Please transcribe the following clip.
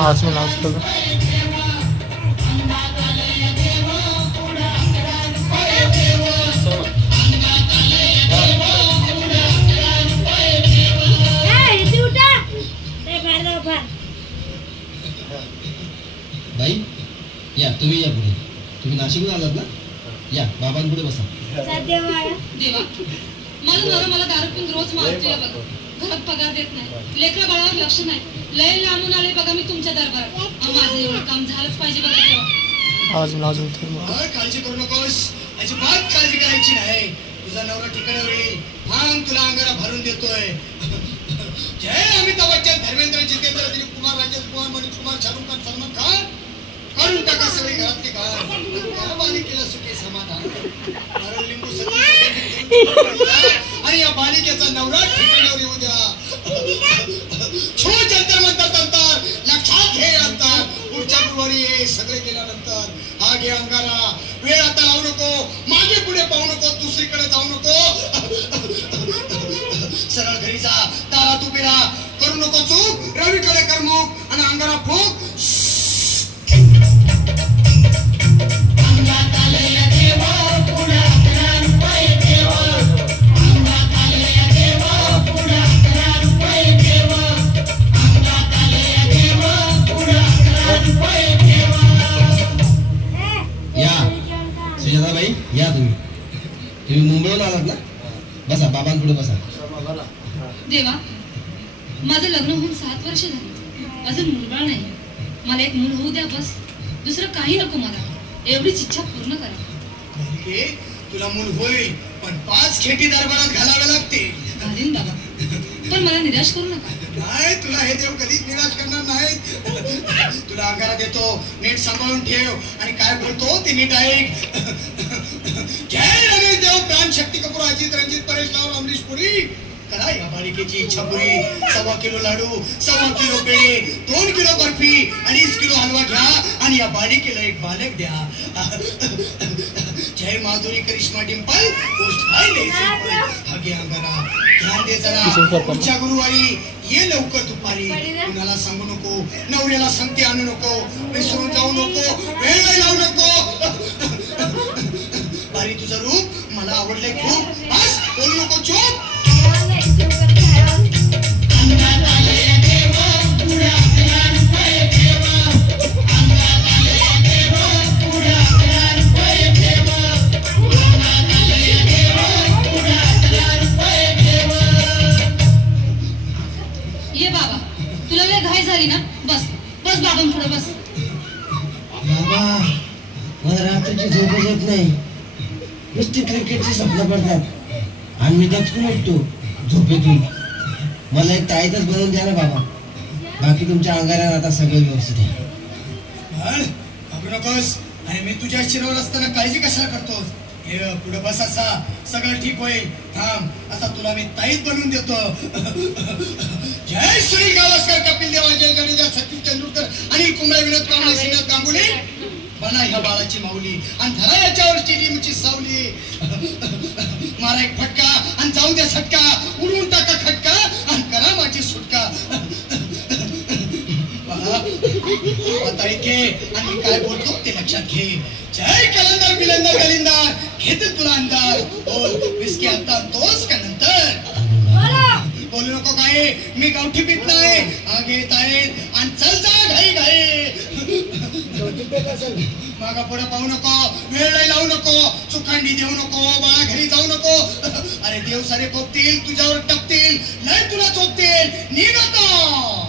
आज मी नाचलो बाई या तुम्ही या पुढे तुम्ही नाशिकहून आलात ना या बाबांपुढे बसा देवा माझा नवरा मला दारू पिऊन रोज मारतोय बघा घरात पगार देत नाही लेकरा बाळावर लक्ष नाही लय लांबून आले बघा मी तुमच्या दरबारात माझं एवढं काम झालंच पाहिजे बघा तेव्हा आज नाचलो काळजी करू नकोस अजिबात काळजी करायची नाही तुझा नवरा ठिकाणावर येईल थांब तुला अंगारा भरून देतोय जय अमिताभ बच्चन धर्मेंद्र जितेंद्र दिलीप कुमार राजेश कुमार मनोज कुमार शाहरुख खान सलमान खान करून टाका सगळी घरातली काम बालिकेला सुखी समाधान लिंबू आणि या बालिकेचा नवरा ठिकाणावर येऊ द्या छो जंतर मंतर तंतर लक्षात घे अंतर पुढच्या गुरुवारी ये सगळे केल्यानंतर हा घे अंगारा वेळ आता लावू नको मागे पुढे पाहू नको दुसरीकडे जाऊ नको सरळ घरी जा दारात उभी राहा करू नको चूक रवीकडे करमुक आणि अंगारा फूक सुजाताबाई या तुम्ही मुंबईला आलात ना बसा बाबांपुढे बसा देवा माझं लग्न होऊन 7 वर्ष झाली अजून मुलबाळ नाही मला एक मूल होऊ द्या बस दुसरं काही नको मला एवढीच इच्छा पूर्ण करा तुला मूल होईल पण 5 खेटी दरबारात घालाव्या लागतील घालीन बाबा पण मला निराश करू नका नाही तुला हे देव कधीच निराश करणार नाहीत तुला अंगारा देतो नीट सांभाळून ठेव आणि काय बोलतो ते नीट ऐक जय रमेश देव प्राण शक्ती कपूर अजित रंजित परेश राव अमरीश पुरी करा या बालिकेची इच्छा पुरी 1.25 किलो लाडू 1.25 किलो पेढे 2 किलो बर्फी 2.5 किलो हलवा घ्या आणि या बालिकेला एक बालक द्या जय माधुरी करिश्मा डिंपल पोस्ट हाय हागे अंगारा ध्यान दे जरा पुढच्या गुरुवारी ये लवकर दुपारी कुणाला सांगू नको नवऱ्याला संगती आणू नको विसरून जाऊ नको वेळ लावू नको बारी तुझं रूप मला आवडले खूप बस बोलू नको चूप ये बाबा तुला लय घाई झाली ना बस बस बाबांपुढे बस बाबा मला रात्रीची झोपच येत नाही नुसती क्रिकेटची स्वप्न पडतात आणि मी दचकून उठतो झोपेतून मला एक ताईतच बनवून द्या ना बाबा बाकी तुमच्या अंगारात आता सगळं व्यवस्थित आहे घाबरू नकोस आणि मी तुझ्या शिरावर असताना काळजी कशाला करतोस हे पुढे बस असा सगळं ठीक होईल थांब आता तुला मी ताईत बनवून देतो जय सुनील गावस्कर कपिल देव अजय जडेजा सचिन तेंडुलकर अनिल कुंबळे विनोद कांबळे श्रीनाथ गांगुली बना ह्या बाळाची माऊली आणि धरा याच्यावर स्टेडियमची सावली मारा एक फटका आणि जाऊ द्या सटका उडवून टाका खटका आणि करा माझी सुटका घे आणि मी काय बोलतो ते लक्षात घे जय कलंदर बिलंदर गलिंदर घेते तुला अंदर बोल विस्की आता तोच का नंतर बोलू नको काय मी गावठी पीत नाही आगे येत आहेत आणि चल जा घाई घाई मागा पुढे पाहू नको वेळ लावू नको चुखांडी देऊ नको बाळा घरी जाऊ नको अरे देव सारे पोपतील तुझ्यावर टपतील लय तुला चोपतील निघ आता